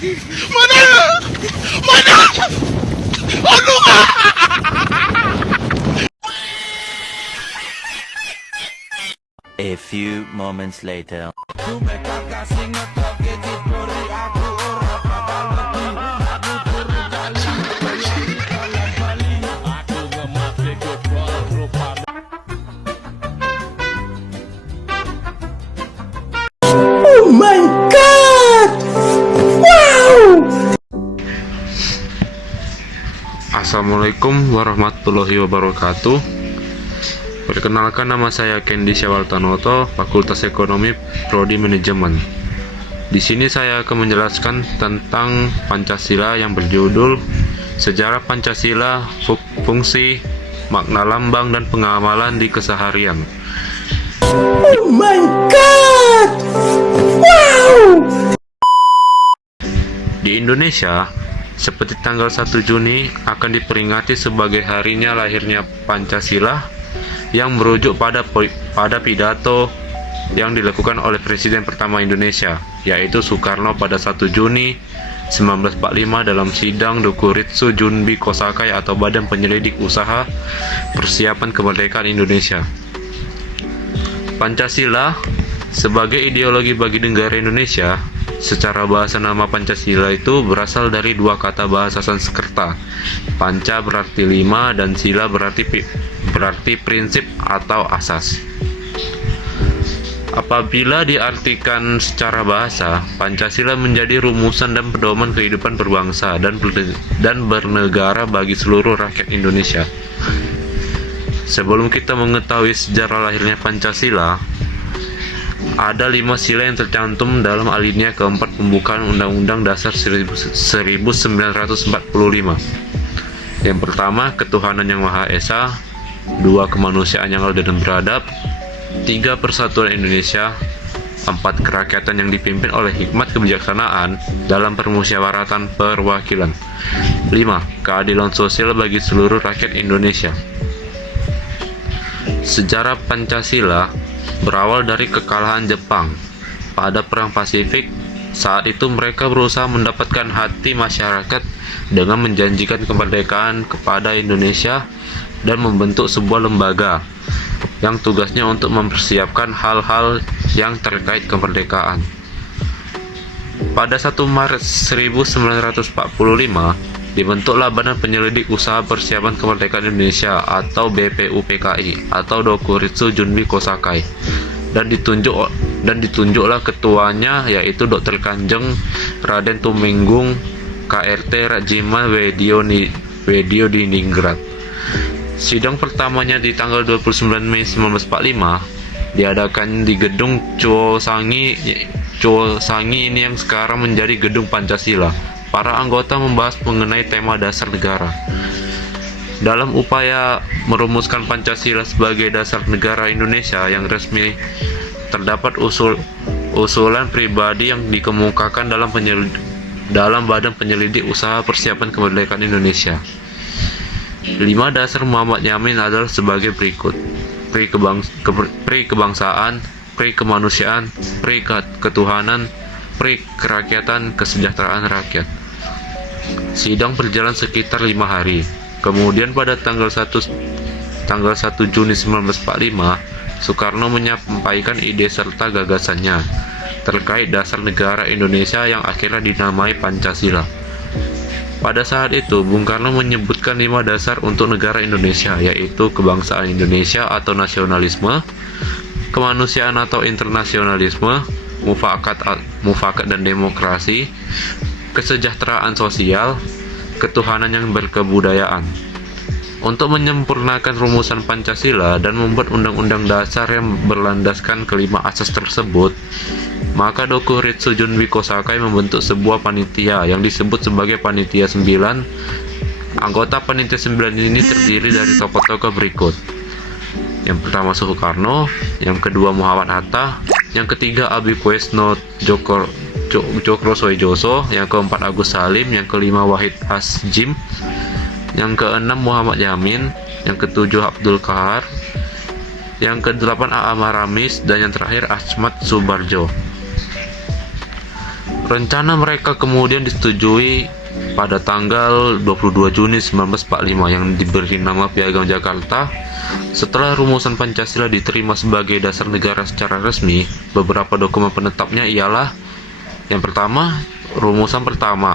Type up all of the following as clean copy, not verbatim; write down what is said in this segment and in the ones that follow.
Mana? Mana? Aduh! A few moments later. Oh my god! Wow! Assalamualaikum warahmatullahi wabarakatuh. Perkenalkan, nama saya Kendi Syawaltanoto, Fakultas Ekonomi Prodi Manajemen. Di sini saya akan menjelaskan tentang Pancasila yang berjudul Sejarah Pancasila, Fungsi, Makna Lambang, dan Pengamalan di Keseharian. Oh my god! Wow! Di Indonesia, seperti tanggal 1 Juni akan diperingati sebagai harinya lahirnya Pancasila yang merujuk pada pidato yang dilakukan oleh Presiden pertama Indonesia, yaitu Soekarno pada 1 Juni 1945 dalam sidang Dokuritsu Junbi Kosakai atau Badan Penyelidik Usaha Persiapan Kemerdekaan Indonesia. Pancasila sebagai ideologi bagi negara Indonesia. Secara bahasa, nama Pancasila itu berasal dari dua kata bahasa Sanskerta. Panca berarti 5 dan sila berarti prinsip atau asas. Apabila diartikan secara bahasa, Pancasila menjadi rumusan dan pedoman kehidupan berbangsa dan bernegara bagi seluruh rakyat Indonesia. Sebelum kita mengetahui sejarah lahirnya Pancasila, ada 5 sila yang tercantum dalam alinea keempat pembukaan Undang-Undang Dasar 1945. Yang pertama, ketuhanan yang Maha Esa. 2, kemanusiaan yang adil dan beradab. 3, persatuan Indonesia. 4, kerakyatan yang dipimpin oleh hikmat kebijaksanaan dalam permusyawaratan perwakilan. 5, keadilan sosial bagi seluruh rakyat Indonesia. Sejarah Pancasila berawal dari kekalahan Jepang pada Perang Pasifik. Saat itu mereka berusaha mendapatkan hati masyarakat dengan menjanjikan kemerdekaan kepada Indonesia dan membentuk sebuah lembaga yang tugasnya untuk mempersiapkan hal-hal yang terkait kemerdekaan. Pada 1 Maret 1945 dibentuklah Badan Penyelidik Usaha Persiapan Kemerdekaan Indonesia atau BPUPKI atau Dokuritsu Junbi Kosakai, dan ditunjuklah ketuanya yaitu Dr. Kanjeng Raden Tumenggung KRT Rajima Wedyo Diningrat. Sidang pertamanya di tanggal 29 Mei 1945 diadakan di gedung Chuo Sangi ini yang sekarang menjadi Gedung Pancasila. Para anggota membahas mengenai tema dasar negara. Dalam upaya merumuskan Pancasila sebagai dasar negara Indonesia yang resmi, terdapat usulan pribadi yang dikemukakan dalam Badan Penyelidik Usaha Persiapan Kemerdekaan Indonesia. 5 dasar Muhammad Yamin adalah sebagai berikut: pri kebangsaan, pri kemanusiaan, pri ketuhanan, pri kerakyatan, kesejahteraan rakyat. Sidang berjalan sekitar 5 hari. Kemudian pada tanggal 1 Juni 1945, Soekarno menyampaikan ide serta gagasannya terkait dasar negara Indonesia yang akhirnya dinamai Pancasila. Pada saat itu, Bung Karno menyebutkan 5 dasar untuk negara Indonesia, yaitu kebangsaan Indonesia atau nasionalisme, kemanusiaan atau internasionalisme, mufakat dan demokrasi, kesejahteraan sosial, ketuhanan yang berkebudayaan. Untuk menyempurnakan rumusan Pancasila dan membuat undang-undang dasar yang berlandaskan kelima asas tersebut, maka Dokuritsu Junbi Kosakai membentuk sebuah panitia yang disebut sebagai Panitia 9. Anggota Panitia 9 ini terdiri dari tokoh-tokoh berikut. Yang pertama Soekarno, yang kedua Muhammad Hatta, yang ketiga Abi Kuesno Cokrosoijoso, yang keempat Agus Salim, yang kelima Wahid Asjim, yang keenam Muhammad Yamin, yang ketujuh Abdul Kahar, yang kedelapan A.A. Maramis, dan yang terakhir Ahmad Subarjo. Rencana mereka kemudian disetujui pada tanggal 22 Juni 1945 yang diberi nama Piagam Jakarta. Setelah rumusan Pancasila diterima sebagai dasar negara secara resmi, beberapa dokumen penetapnya ialah: yang pertama, rumusan pertama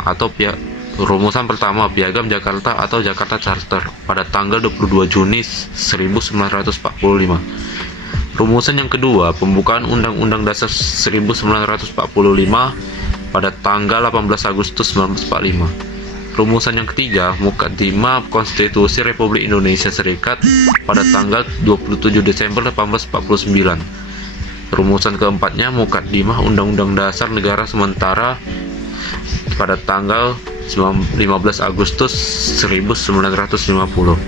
Piagam Jakarta atau Jakarta Charter pada tanggal 22 Juni 1945. Rumusan yang kedua, pembukaan Undang-Undang Dasar 1945 pada tanggal 18 Agustus 1945. Rumusan yang ketiga, Mukaddimah Konstitusi Republik Indonesia Serikat pada tanggal 27 Desember 1849. Rumusan keempatnya, Mukaddimah Undang-Undang Dasar Negara Sementara pada tanggal 15 Agustus 1950.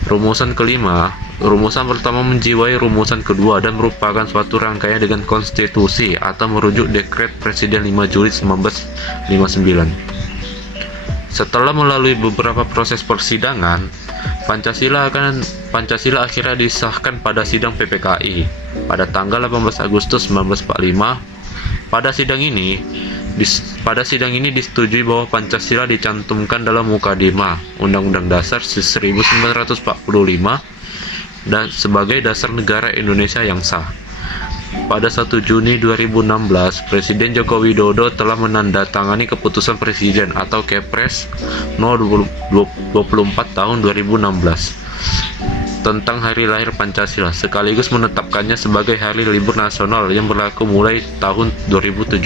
Rumusan kelima, rumusan pertama menjiwai rumusan kedua dan merupakan suatu rangkaian dengan konstitusi atau merujuk dekret Presiden 5 Juli 1959. Setelah melalui beberapa proses persidangan, Pancasila akhirnya disahkan pada sidang PPKI pada tanggal 18 Agustus 1945. Pada sidang ini disetujui bahwa Pancasila dicantumkan dalam Mukaddimah Undang-Undang Dasar 1945 dan sebagai dasar negara Indonesia yang sah. Pada 1 Juni 2016, Presiden Joko Widodo telah menandatangani keputusan Presiden atau Kepres No. 24 tahun 2016 tentang Hari Lahir Pancasila, sekaligus menetapkannya sebagai hari libur nasional yang berlaku mulai tahun 2017.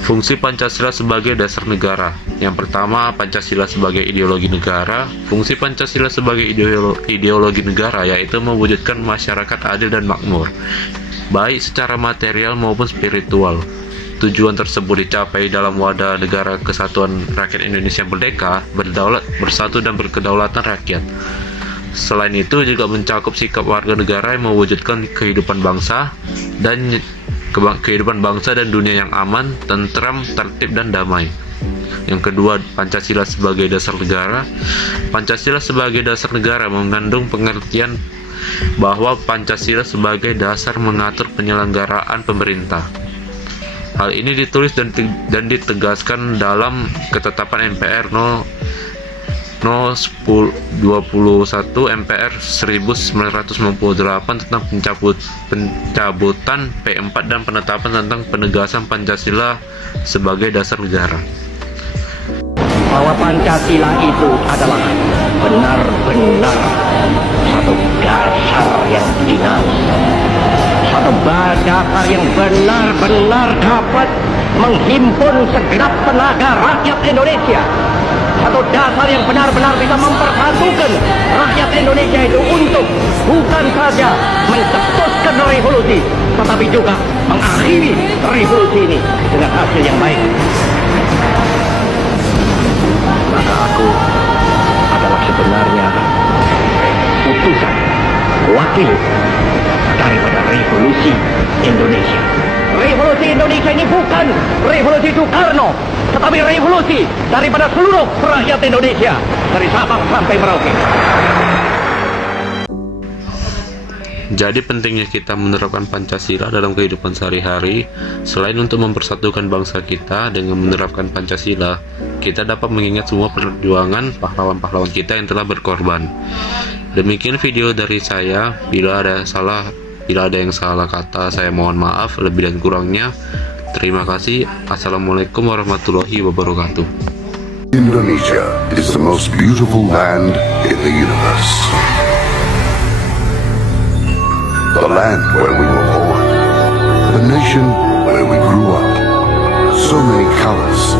Fungsi Pancasila sebagai dasar negara. Yang pertama, Pancasila sebagai ideologi negara. Fungsi Pancasila sebagai ideologi negara yaitu mewujudkan masyarakat adil dan makmur, baik secara material maupun spiritual. Tujuan tersebut dicapai dalam wadah negara kesatuan rakyat Indonesia merdeka, berdaulat, bersatu dan berkedaulatan rakyat. Selain itu juga mencakup sikap warga negara yang mewujudkan kehidupan bangsa dan dunia yang aman, tentram, tertib dan damai. Yang kedua, Pancasila sebagai dasar negara. Pancasila sebagai dasar negara mengandung pengertian bahwa Pancasila sebagai dasar mengatur penyelenggaraan pemerintah. Hal ini ditulis dan ditegaskan dalam Ketetapan MPR No. 21 MPR 1998 tentang pencabutan P4 dan penetapan tentang penegasan Pancasila sebagai dasar negara. Bahwa Pancasila itu adalah benar-benar satu dasar yang dinamis, satu dasar yang benar-benar dapat menghimpun segenap tenaga rakyat Indonesia, satu dasar yang benar-benar bisa mempersatukan rakyat Indonesia itu untuk bukan saja mencetuskan revolusi, tetapi juga mengakhiri revolusi ini dengan hasil yang baik. Maka aku adalah sebenarnya utusan, wakil daripada revolusi Indonesia. Revolusi Indonesia ini bukan revolusi Soekarno, tetapi revolusi daripada seluruh rakyat Indonesia, dari Sabang sampai Merauke. Jadi pentingnya kita menerapkan Pancasila dalam kehidupan sehari-hari. Selain untuk mempersatukan bangsa kita dengan menerapkan Pancasila, kita dapat mengingat semua perjuangan pahlawan-pahlawan kita yang telah berkorban. Demikian video dari saya. Bila ada yang salah kata, saya mohon maaf. Lebih dan kurangnya, terima kasih. Assalamualaikum warahmatullahi wabarakatuh. Indonesia is the most beautiful land in the universe. The land where we were born. The nation where we grew up. So many colors.